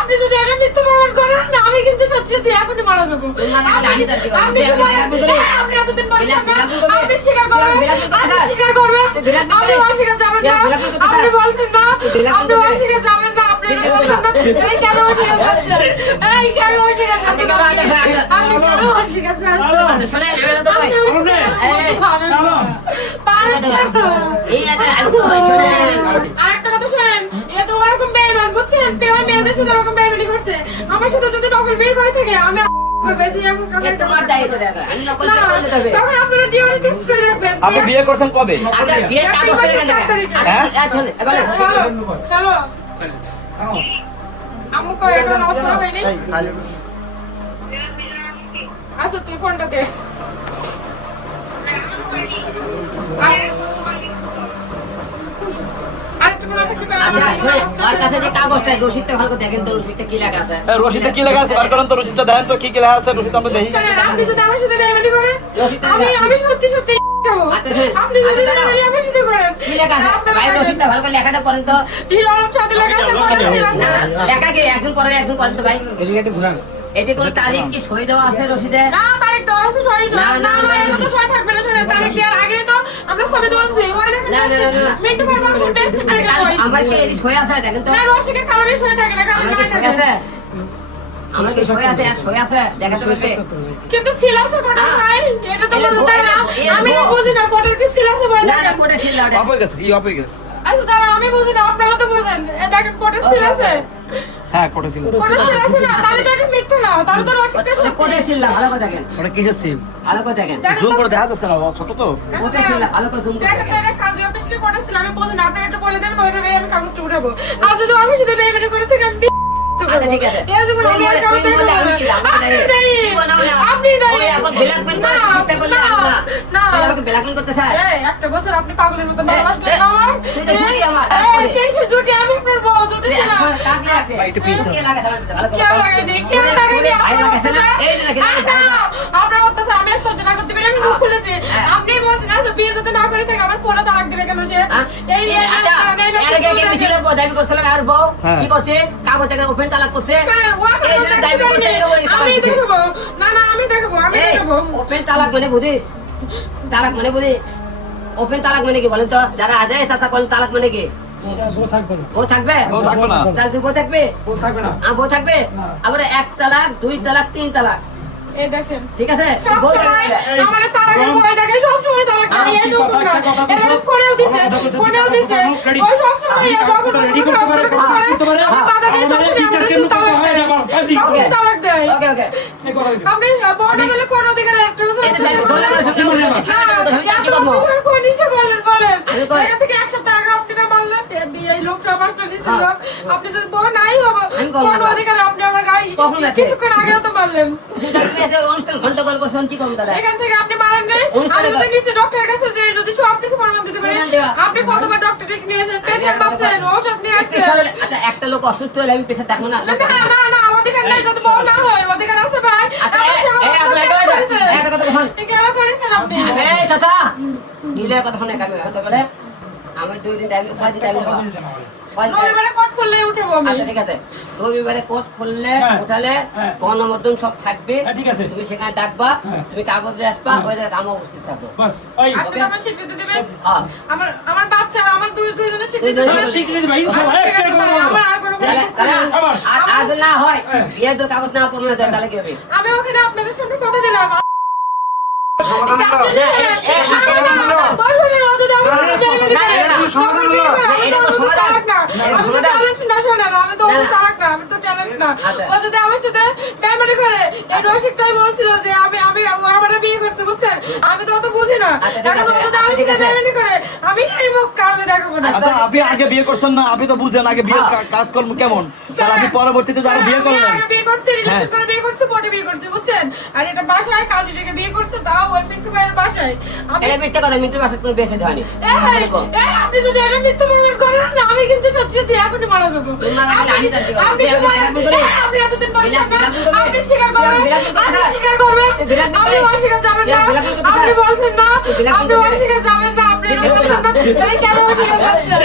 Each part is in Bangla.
আপনি যদি এটা মিথ্যা প্রমাণ করেন না আমি কিন্তু সত্যি সত্যি এখনই মারা যাবো। আপনি এতদিন বলছেন না আপনি স্বীকার করবেন, আপনি স্বীকার করবেন, আপনি অস্বীকার যাবেন না, আপনি বলছেন না আপনি অস্বীকার যাবেন না, আপনি বলছেন না এই কেন অস্বীকার যাচ্ছেন, এই কেন অস্বীকার যাচ্ছেন, আপনি কেন অস্বীকার যাচ্ছেন শুনেন আরেকটা কথা শুনেন, এ তো ওরকম বেইমান বুঝছেন, পেওয়া মেয়েদের সাথে ওরকম বেইমানি করছে, আমার সাথে যদি নকল বের করে থাকে আমি তোমার দায়িত্ব দেখো আমি নকল করলে তবে তখন আপনারা ডিএনএ টেস্ট করে দেখবেন। আপনি বিয়ে করছেন কবে? আচ্ছা বিয়ে কাগজ করে হ্যাঁ হ্যালো আমু কই এটা নমস্কার হয়নি এই সাইলেন্ট আচ্ছা তুই ফোনটা দে রসিদটা কি লেখা আছে বার করেন তো, রসিদটা দেখেন তো কি কি লেখা আছে, রসিদ আমরা দেখি। আপনি যদি আমার সাথে বেইমানি করেন আমি সত্যি সত্যি আপনি যদি আমার সাথে করেন কি লেখা আছে ভাই, রসিদটা ভালো করে লেখাটা পড়েন তো। হিরোর সাথে লেখা আছে লেখা কি একজন পড়েন একজন পড়েন তো ভাই। এদিকে ঘুরান। এটি কোন তারিখ কি সই দেওয়া আছে রসিদে? না তারিখ দেওয়া আছে, সই না এটা তো সই থাকবে না, শুনে তারিখ দেওয়ার আগে তো আমরা সবই দেওয়াছি ওই দেখেন না মিন্টু ভাই মাসের বেস্ট আমার কি এই সই আছে দেখেন তো। না রসিকে কারণে সই থাকে না, কারণ আমার কি সই আছে? আমার কি সই আছে? সই আছে দেখাতে পারবে? কিন্তু সিল আছে কোটা ভাই, এটা তো বলতে না আমি বুঝি না কোটার কি সিল আছে ভাই। না না কোটা সিল না, অপে গেছে কি অপে গেছে। আচ্ছা দাঁড়া আমি বুঝি না, আপনারা তো বুঝেন, দেখেন কোটার সিল আছে। হ্যাঁ কোটা সিল আছে। কোটার সিল আছে না, তাহলে তো এটা মিথ্যা না, তাহলে তো রসিকটা সত্যি। কোটা সিল না, ভালো করে দেখেন। ওটা কিসের সিল? ভালো করে দেখেন। জুম করে দেখা যাচ্ছে না, ছোট তো। কোটা সিল না, ভালো করে জুম করে দেখেন দেখেন। এটা কাজী অফিসকে কোটা সিল আমি বুঝি না, আপনারা একটু বলে দেন ওইভাবে আমি কাগজটা উঠাবো। আর যদি আমি সাথে বেইমানি করে থাকি আমি আচ্ছা ঠিক আছে। এই যে বলে আমি আর কাউকে দেব না, আপনি দাঁড়িয়ে ওই এখন ব্ল্যাকমেল করে চিন্তা করলে আর না। না ওই আমাকে ব্ল্যাকমেল করতে চায়। এই একটা বছর আপনি পাগলের মতো ভালোবাসলেন না আমার, তুই তো জুটি আমার। এই কেসে জুটি আমি আপনার বউ জুটি ছিলাম। এখন কাকে আছে? ভাই, একটু পিছনে। কে লাগে ভালো করে? কে লাগাইনি কে লাগাইনি ভাই লাগাইছে না? এই যে দেখেন, এই যে আপনার অত্যাচার আমি আর সহ্য না করতে পারি, আমি মুখ খুলেছি। আপনি বলছেন আচ্ছা বিয়ে যদি না করে থাকে আমার পোলা তালাক দিবে কেন সে? এই আচ্ছা এর আগে মিছিলে দাবি করছিলেন আর বউ কি করছে? কাগজ থেকে ওপেন তালাক করছে। এই যে দাবি করতে গেলে ওই তালাক আমি দিছে। দেখবো না না আমি দেখবো এই ওপেন তালাক মানে বুঝিস? তালাক মানে বুঝি? ওপেন তালাক মানে কি বলেন তো? যারা আদায় তাতা কোন তালাক মানে কি? বউ থাকবে? বউ থাকবে না। তাহলে তুই বউ থাকবে? বউ থাকবে? আবার এক তালাক, দুই তালাক, তিন তালাক। এই দেখেন ঠিক আছে? সব বউ সময় থাকবে। আমার তালাকের ভয় দেখে সব সময় তালাক দিয়ে এই নতুন না এবারে ফোনেও দিছে ওই সব সময় যখন রেডি করতে পারে ওকে তালাক দেয়। ওকে ওকে আপনি বড় গেলে কোন অধিকার একটা বছর এটা দেখ বলে আমার সব সময় আমি কি করব? কোন নিশা করলেন বলেন এখান থেকে 1 সপ্তাহ আগে আপনি না মানলেন এই লোকটা পাঁচটা নিছিল আপনি যদি বড় নাই হবে কোন অধিকার আপনি আমার গাই কিছুক্ষণ আগেও তো মারলেন অনুষ্ঠান ঘন্টা কল করছেন কি কম দাদা? এখান থেকে আপনি মারেন নাই আমি যদি নিচে ডক্টরের কাছে যে যদি সব কিছু প্রমাণ দিতে পারি আপনি কতবার ডক্টরে নিয়েছেন পেশেন্ট পাচ্ছেন ওষুধ নিয়ে আসছেন। আচ্ছা একটা লোক অসুস্থ হলে আমি পেশেন্ট দেখবো না? না না না অধিকার নাই যদি বড় না হয় অধিকার আছে ভাই কেন করেছেন আপনি? এই চাচা দিলের কথা শুনে কামি হতে বলে আমার 2 দিন টাইম কয় দিন টাইম রবিবারে কোট খুললে উঠবো আমি। আচ্ছা ঠিক আছে রবিবারে কোর্ট খুললে উঠালে গণমাধ্যম সব থাকবে, তুমি সেখানে ডাকবা, তুমি কাগজ দিয়ে আসবা, ওই জায়গায় আমি উপস্থিত থাকবো বাস। আপনি আমার স্বীকৃতি দিবেন? হ্যাঁ আমার বাচ্চা আমার দুইজনের স্বীকৃতি আমার আর কোনো আর না হয় বিয়ের দর কাগজ না প্রমাণ দেয় তাহলে কি হবে? আমি ওখানে আপনাদের সামনে কথা দিলাম আমি তো অত বুঝি না আমি এই মুখ কারণে দেখাবো না। আচ্ছা আপনি আগে বিয়ে করছেন না, আপনি তো বুঝেন আগে বিয়ের কাজকর্ম কেমন, তাহলে আপনি পরবর্তীতে যারা বিয়ে করলেন বিয়ে করছি রিলেশন করে বিয়ে করছি কোর্টে বিয়ে করছি বুঝছেন, আর এটা বাসায় কাজীটাকে বিয়ে করছে তাও ওই মিন্টু ভাইয়ের বাসায়। আমি এই মিথ্যা কথা, মিন্টুর বাসায় কোনো বেশি হয়নি। আপনি যদি এটা মিথ্যা প্রমাণ করেন না আমি কিন্তু সত্যি সত্যি এখনই মারা যাবো। আপনি এতদিন বলছেন না আপনি স্বীকার করবেন, আপনি স্বীকার করবেন, আপনি অস্বীকার যাবেন না, আপনি বলছেন না আপনি অস্বীকার যাবেন না, আপনি এই কেন অস্বীকার করছেন?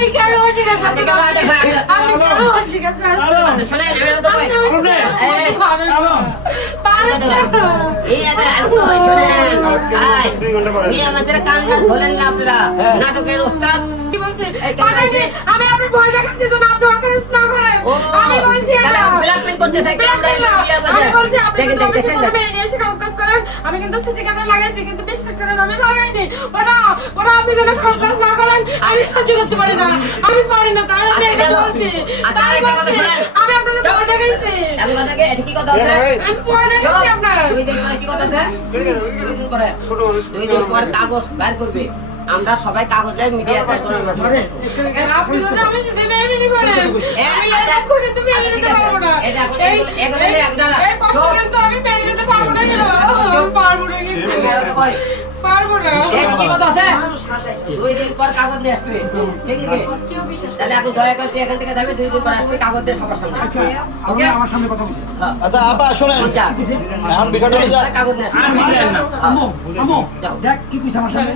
এই কেন অস্বীকার করছেন? আপনি কেন অস্বীকার করছেন? শোনেন, আমি তো কই। এই, পারেন না। এই এত আনন্দ হয়, শোনেন। আয়, এই আমাদের কান না ধরেন না আপনারা। নাটকের ওস্তাদ। কি বলছে? এই কেন পারেননি। আমি আপনার ভয় দেখাচ্ছি জন্য আপনি অকারেন্স না করেন। ও, আমি বলছি তাহলে এটা। ব্ল্যাকমেল করতে চাই, কেন দেয় না? বিয়ে বাজায়। আমি বলছি আপনি দেখেন, কিন্তু আমার দেখেন, সাথে মেয়ে নিয়ে এসে খারাপ কাজ করেন। আমি কিন্তু সিসি ক্যামেরা লাগাইছি কিন্তু বিশ্বাস করেন আমি লাগাইনি। ওটা আপনি যেন খারাপ কাজ না করেন আমি সহ্য করতে পারি না। আমি পারি না তাই আমি এটা বলছি। আচ্ছা, তাই আরেকটা কথা বলছি। শোনেন। আমি আপনার ভয় দেখাইছি। এত কথা কি? এটা কি কথা আছে? আমি ভয় দেখাইছি আপনার। 2 দিন পরে কি কথা আছে? 2 দিন পরে। 2 দিন পর কাগজ বাইর করবে। আমরা সবাই কাগজে মিডিয়াতে আপনি যদি আমার সাথে মেয়ে করেন আমি এক করে তো মেনে নিতে পারবো না। এই কষ্ট করে তো আমি মেনে নিতে পারবো না কেন? পারবো না কিন্তু পারবো না। কি কথা আছে? 2 দিন পর কাগজ নিয়ে আসবে। ঠিক আছে? তাহলে আপনি দয়া করে এখান থেকে যাবে, 2 দিন পর আসবে কাগজ দিয়ে সবার সামনে। ওকে? আমার সামনে কথা বলছি। হ্যাঁ। আচ্ছা আপা শোনেন, যা। এখন বিষয়টা হলো যে কাগজ নিয়ে আসবে। আমো, আমো, দেখ কি কইছে আমার সামনে।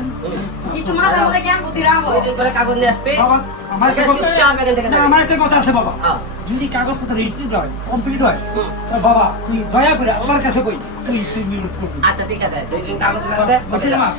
একটু মাথার মধ্যে জ্ঞান বুদ্ধি রাখো। 2 দিন পরে কাগজ নিয়ে আসবে। বাবা, আমার একটা কথা- চুপচাপ এখান থেকে না, যাবে। আমার একটা কথা আছে বাবা। হ্যাঁ। যদি কাগজপত্র রেজিস্ট্রি হয়, কমপ্লিট হয়, হুম। তা বাবা তুই দয়া করে আমার কাছে কই, তুই বিরোধ করবি। আচ্ছা ঠিক আছে, 2 দিন কাগজ লাগবে। বুঝলি মা?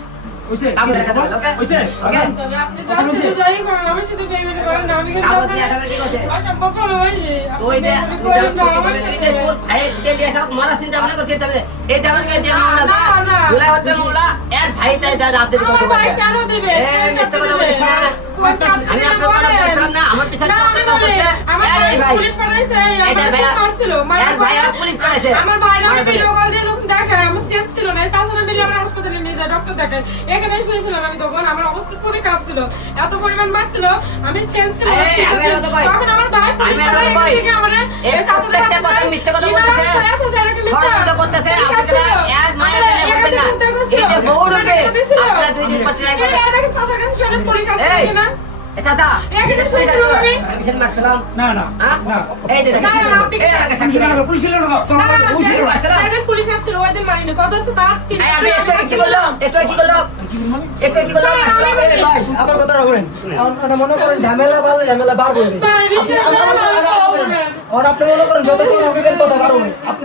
বুঝলি? কাগজ রেখে দেবেন, ওকে? বুঝলি? ওকে? তবে আপনি যার সাথে যাই করেন আমার সাথে পেমেন্ট করেন না। আমি কিন্তু কাগজ নিয়ে আসার কি করছে? অসম্ভব ভালোবাসি। তুই যে আপনি তুই payment যে করেন না, প্রতি আমার করে সাথে- তোর ভাইয়ের তেলিয়ে সব মারা চিন্তা ভাবনা করছিস তাহলে এই দেওয়ানকে দিয়ে মামলা না, না। জুলাই হতে মামলা এর ভাই তাই যা রাত দিতে আমার করতে ভাই পারে কেন দিবে? এই মিথ্যা কথা বলিস না। কোন কাজ আমি দিবেন আপনার কথা বলেন? বলছিলাম না, আমার পিছনে না, আমি কথা বলি, বলছে আমার এর এই ভাই ভাই পুলিশ পাঠাইছে, এটা আমার ভাইয়া- খুব মারছিল। এর ভাইয়া পুলিশ পাঠাইছে। আমার ভাইরা মারা ভিডিও ফেলে। কল দিয়ে যখন দেখায়, আমার চেঞ্জ ছিল না। তাছাড়া মিলে আমার হাসপাতালে নিয়ে যায়, ডক্টর দেখায়। এখানে শুয়েছিলাম আমি তখন, আমার অবস্থা খুবই খারাপ ছিল। এত পরিমাণ মারছিল, আমি চেঞ্জ ছিল না। এই, আমি আর তো কই। তখন আমার ভাই পুলিশ আমি আর তো পাঠায়, কই। এখান থেকে আমারে এই এই চাচাদের প্রত্যেকটা হাতে কথা দেয়। মিথ্যা কথা ইনারা বলতেছে। বলে আছে যে এরকম মিথ্যা। ষড়যন্ত্র করতেছে, পুলিশ আপনারা আসছিল। এক মায়ের আমাদের জন্য বলবেন না। এখানে চিন্তা করছিল। এটা বউ রূপে পুলিশ দিছিল। আপনারা 2 দিন পর ট্রাই এই, করবেন। দেখেন চাচার কাছে শুনে পুলিশ আসছে এই, কিনা? চাচা এখানে শুয়েছিলাম আমি। কিসের মারছিলাম? না, না, হ্যাঁ? না। এই যে দেখেন, না, আপনি এই এলাকা সাক্ষী পুলিশ দেখেন। এলো, পুলিশ এলো না, তোর না, না, আমার ওই ছিল। না, দেখেন পুলিশ আসছিল, ওই দিন মারিনি। কত হচ্ছে তার? তিন এই, আমি একটু আগে কি বললাম? একটু আগে কি বললাম? একটু আগে কি বললাম? এই, ভাই, আবার কথাটা বলেন আপনারা মনে করেন ঝামেলা বাড়লে ঝামেলা বার করবে ভাই, বিশ্বাস করেন না, আপনি মনে করেন যতক্ষণ হবে তত বার হবে আপনি